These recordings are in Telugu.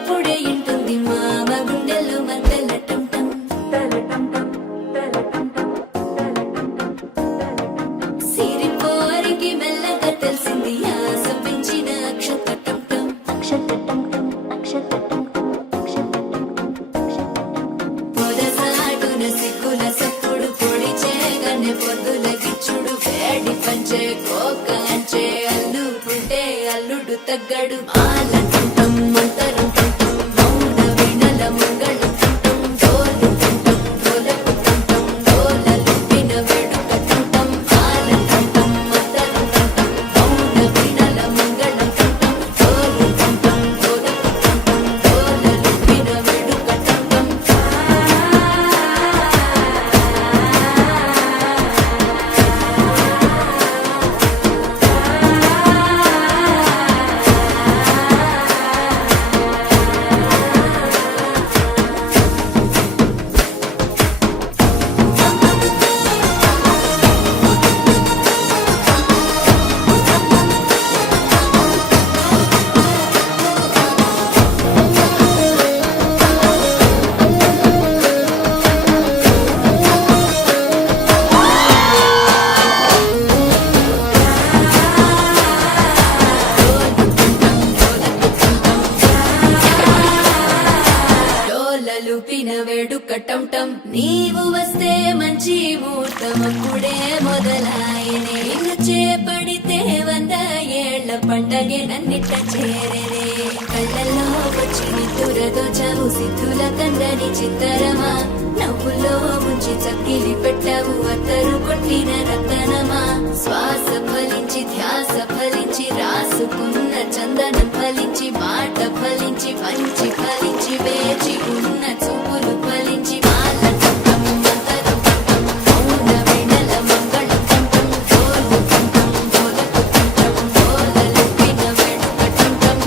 అప్పుడే ఇంటుంది మామ గుండెల్లో మధ్యల టంటం సిరిపోరికి మెల్లగా తెలిసింది ఆశ పెంచిన అక్షతటం పొదసాటున సిగ్గుల సప్పుడు పొడి చేయగానే పొద్దుల గిచ్చుడు వేడి పంచే కోక అంచే అల్లు పుట్టే అల్లుడు తగ్గడు ఆల టంటం మంతరం టంటం మౌన వీణల మంగళం టంటం డోలు టంటం డోలకు టంటం డోలలు విన వేడుక టంటం ఆల టంటం మంతరం టంటం మౌన వీణల మంగళం టంటం డోలు టంటం డోలకు టంటం డోలలు విన వేడుక టంటం లూపిన వేడుక టంటం నీవు వస్తే మంచి ముహూర్తం అప్పుడే మొదలాయనే నిన్ను చేపడితే 100 ఏళ్ల పండగే నన్నిట్ట చేరనే కళ్ళల్లో వచ్చి నితురదో చావు సిద్ధుల కందని చిత్తరమా నవ్వుల్లో ముంచి చక్కిలి పెట్టావు అత్తరు కొట్టిన రతనమా శ్వాస ఫలించి ధ్యాస ఫలించి రాసుకున్న చందనం ఫలించి మాట ఫలించి పంచి ఫలించి వేచి ఉన్న చూపులు ఫలించి మాల టంటం మంతరం టంటం మౌన వీణల మంగళం టంటం డోలు టంటం డోలకు టంటం డోలలు విన వేడుక టంటం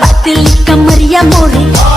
Batil kamaria more